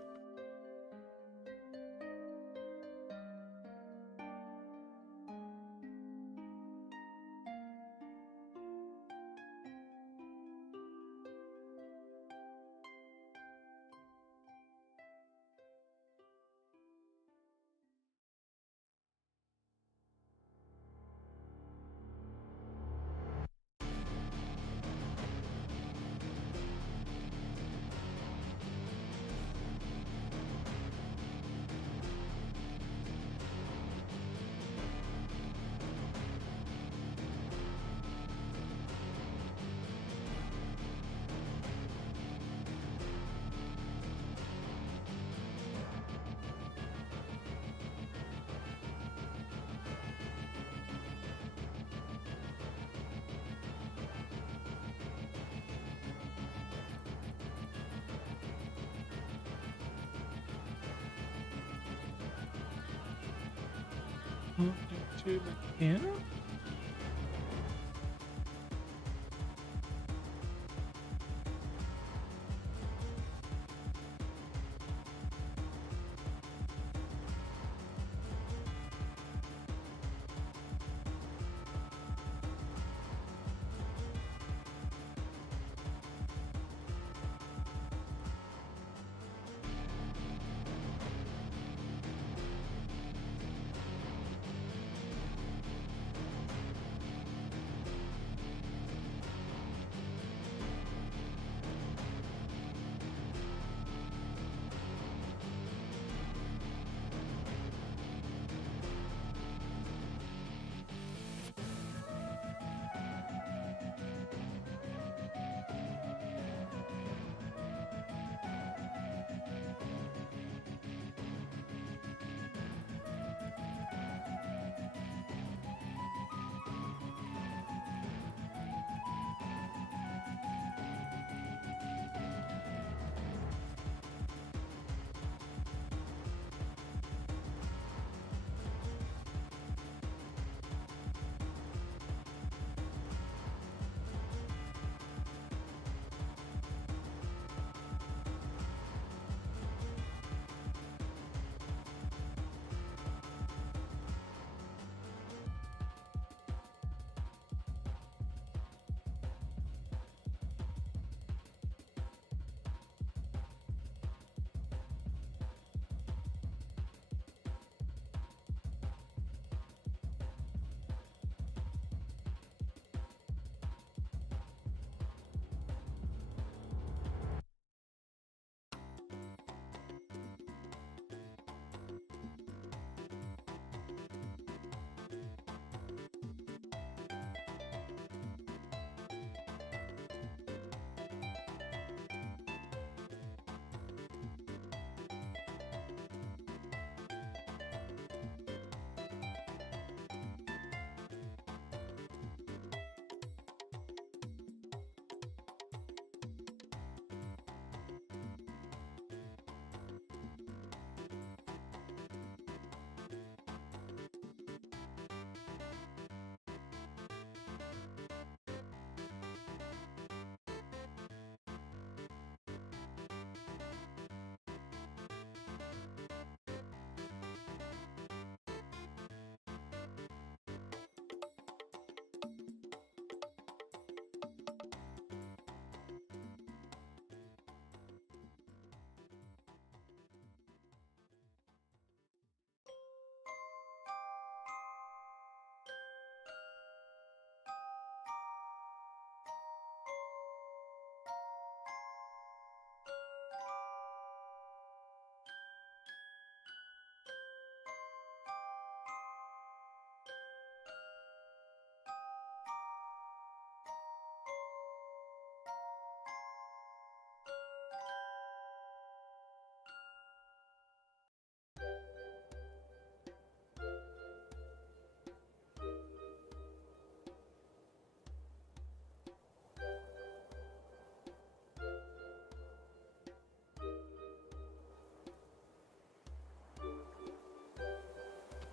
Two back here.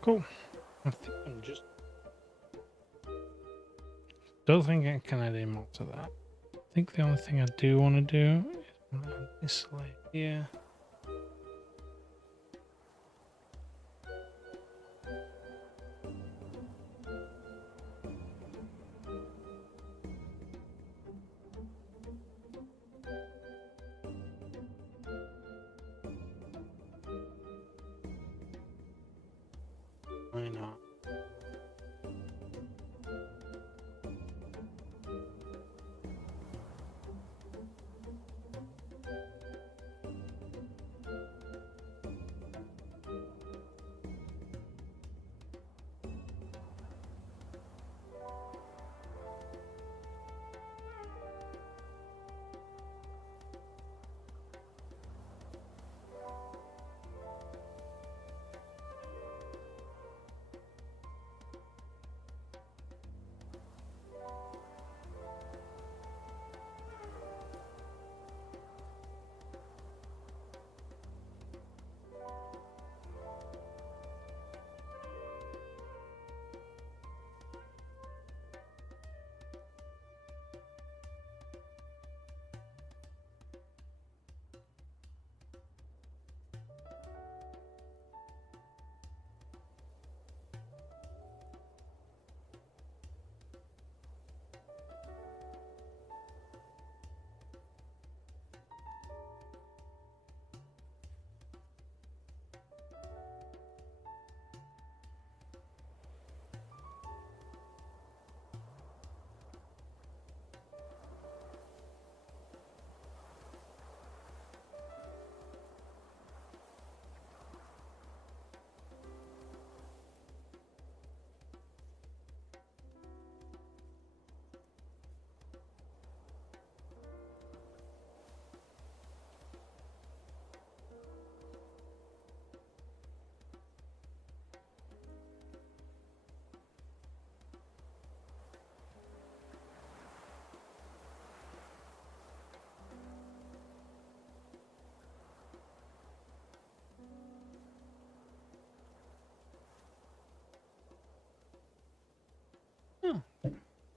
Cool. I think I'm just. Don't think I can add any more to that. I think the only thing I do want to do is add this layer here. Why not?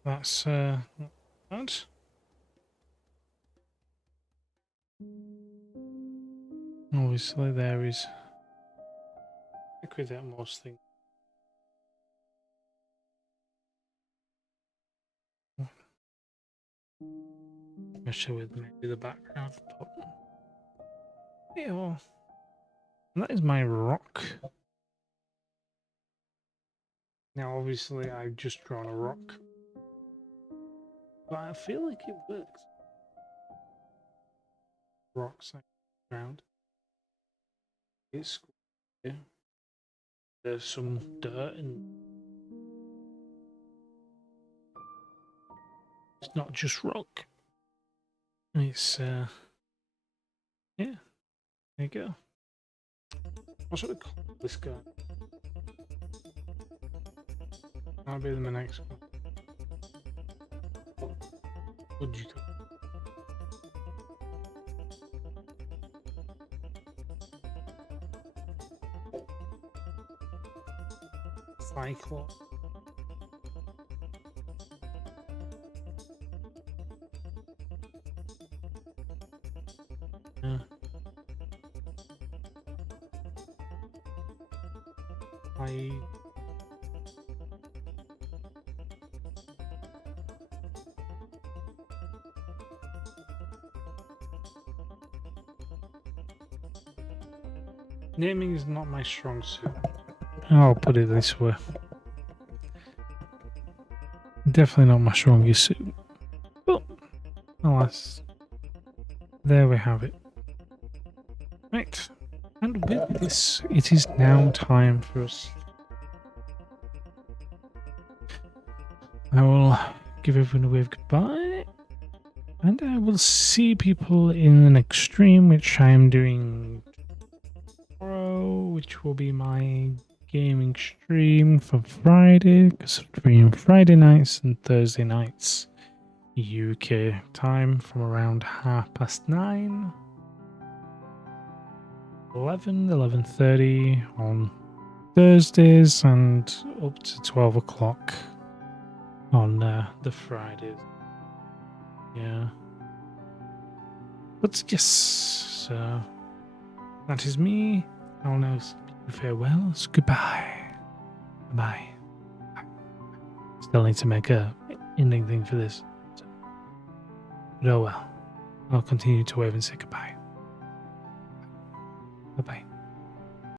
That's not bad. Obviously, there is. I could at most things. Especially with maybe the background. But yeah, that is my rock. Now, obviously, I've just drawn a rock, but I feel like it works. Rocks like ground. It's cool. Yeah. There's some dirt and it's not just rock. It's yeah. There you go. What should we call this guy? That'll be the next one. What do you call it? Cyclops. Yeah. Naming is not my strong suit. I'll put it this way. Definitely not my strongest suit. But, alas, there we have it. Right. And with this, it is now time for us. I will give everyone a wave goodbye. And I will see people in the next stream, which I am doing tomorrow, which will be my gaming stream for Friday, because I'm streaming Friday nights and Thursday nights UK time from around 9:30, 11:30 on Thursdays and up to 12 o'clock on the Fridays. Yeah. But yes, so that is me. I'll now speak farewells. Goodbye. Bye. Still need to make a ending thing for this. But oh well. I'll continue to wave and say goodbye. Bye-bye.